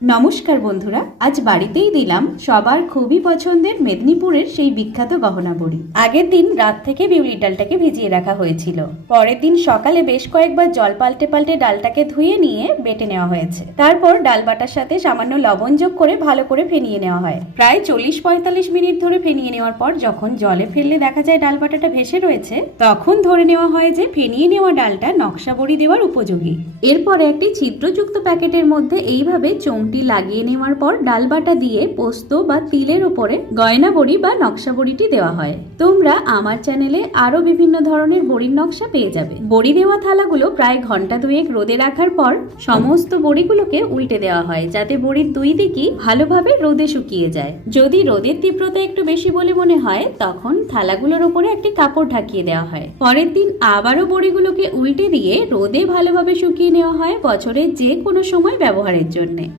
নমস্কার বন্ধুরা, আজ বাড়িতেই দিলাম সবার খুবই পছন্দের মেদিনীপুরের সেই বিখ্যাত গহনা বড়ি। আগের দিন রাত থেকে বিউলির ডালটাকে ভিজিয়ে রাখা হয়েছিল। পরের দিন সকালে বেশ কয়েকবার জল পাল্টে পাল্টে ডালটাকে ধুয়ে নিয়ে বেটে নেওয়া হয়েছে। তারপর ডাল বাটার সাথে সামান্য লবণ যোগ করে ভালো করে ফেনিয়ে নেওয়া হয়। প্রায় 40-45 মিনিট ধরে ফেনিয়ে নেওয়ার পর যখন জলে ফেললে দেখা যায় ডাল বাটাটা ভেসে রয়েছে, তখন ধরে নেওয়া হয় যে ফেনিয়ে নেওয়া ডালটা নকশা বড়ি দেওয়ার উপযোগী। এরপরে একটি ছিদ্রযুক্ত প্যাকেটের মধ্যে এইভাবে লাগিয়ে নেওয়ার পর ডাল বাটা দিয়ে পোস্ত বা তিলের উপরে গয়না বড়ি বা নকশা বড়িটি দেওয়া হয়। তোমরা আমার চ্যানেলে আরো বিভিন্ন ধরনের বড়ির নকশা পেয়ে যাবে। বড়ি দেওয়া থালাগুলো প্রায় ঘন্টা দুয়েক রোদে রাখার পর সমস্ত বড়িগুলোকে উল্টে দেওয়া হয়, যাতে বড়ির দুই দিকই ভালোভাবে রোদে শুকিয়ে যায়। যদি রোদের তীব্রতা একটু বেশি বলে মনে হয়, তখন থালাগুলোর উপরে একটি কাপড় ঢাকিয়ে দেওয়া হয়। পরের দিন আবারও বড়িগুলোকে উল্টে দিয়ে রোদে ভালোভাবে শুকিয়ে নেওয়া হয়, বছরের যে কোনো সময় ব্যবহারের জন্য।